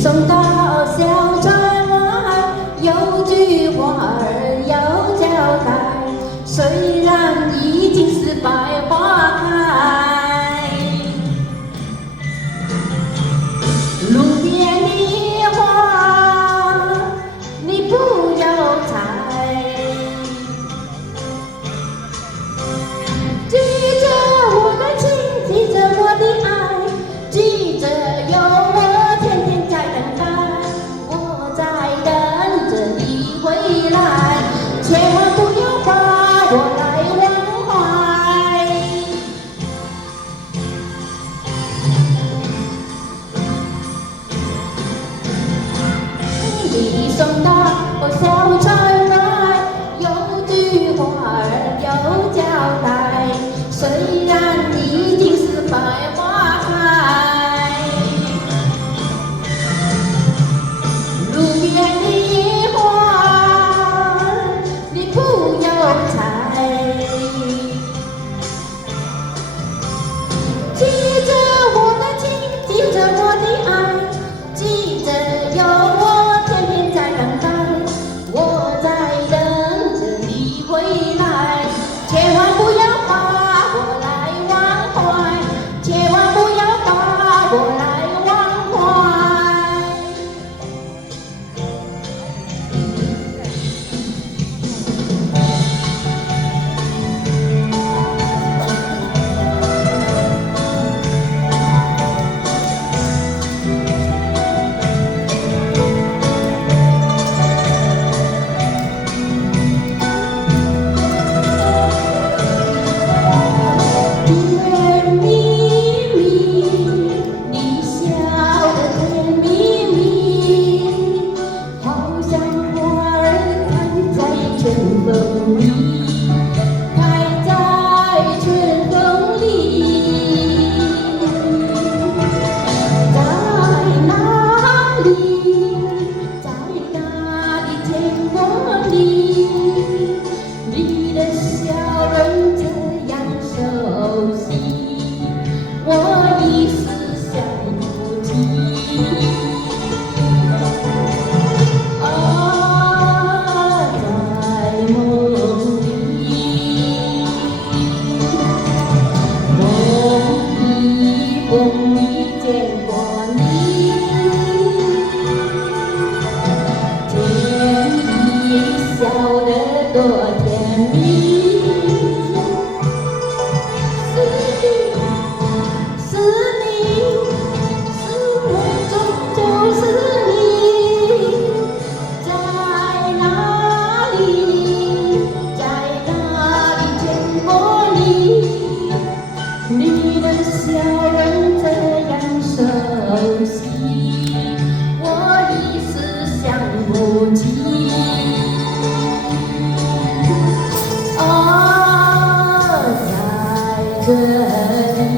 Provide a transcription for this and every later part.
送到小船湾，有句话儿要交代。虽然已经是百花开，路边的花你不要采。记着我的情，记着我的爱，记着有我天天在等待，我在等着你回来，千万不要把我来忘怀。你送到小船外，有句话儿要交代。虽然已经是百花开，路边的花你不要采。记着我的情，记着我的爱，记着有我天天在等待，我在等着你回来，千万不要把我来忘怀，千万不要把我来忘怀。甜蜜蜜，你笑得甜蜜蜜，好像花儿开在春风里，开在春风里。在哪里，在哪里见过你？你的笑容这样熟悉，我一时想不起。啊，在梦里，梦里见过你，甜蜜笑得多甜蜜。是你，是梦中就是你，在哪里，在哪里见过你？你的笑容这样熟悉，我一时想不起。啊，在这里。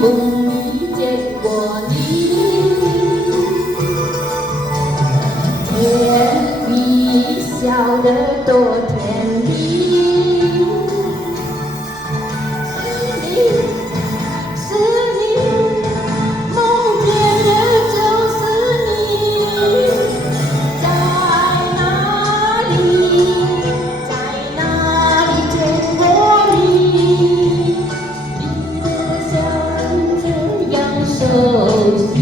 梦里见过你，甜蜜笑得多甜蜜。是你，梦见的就是你，在哪里，在哪里见过你？你的笑容这样熟悉。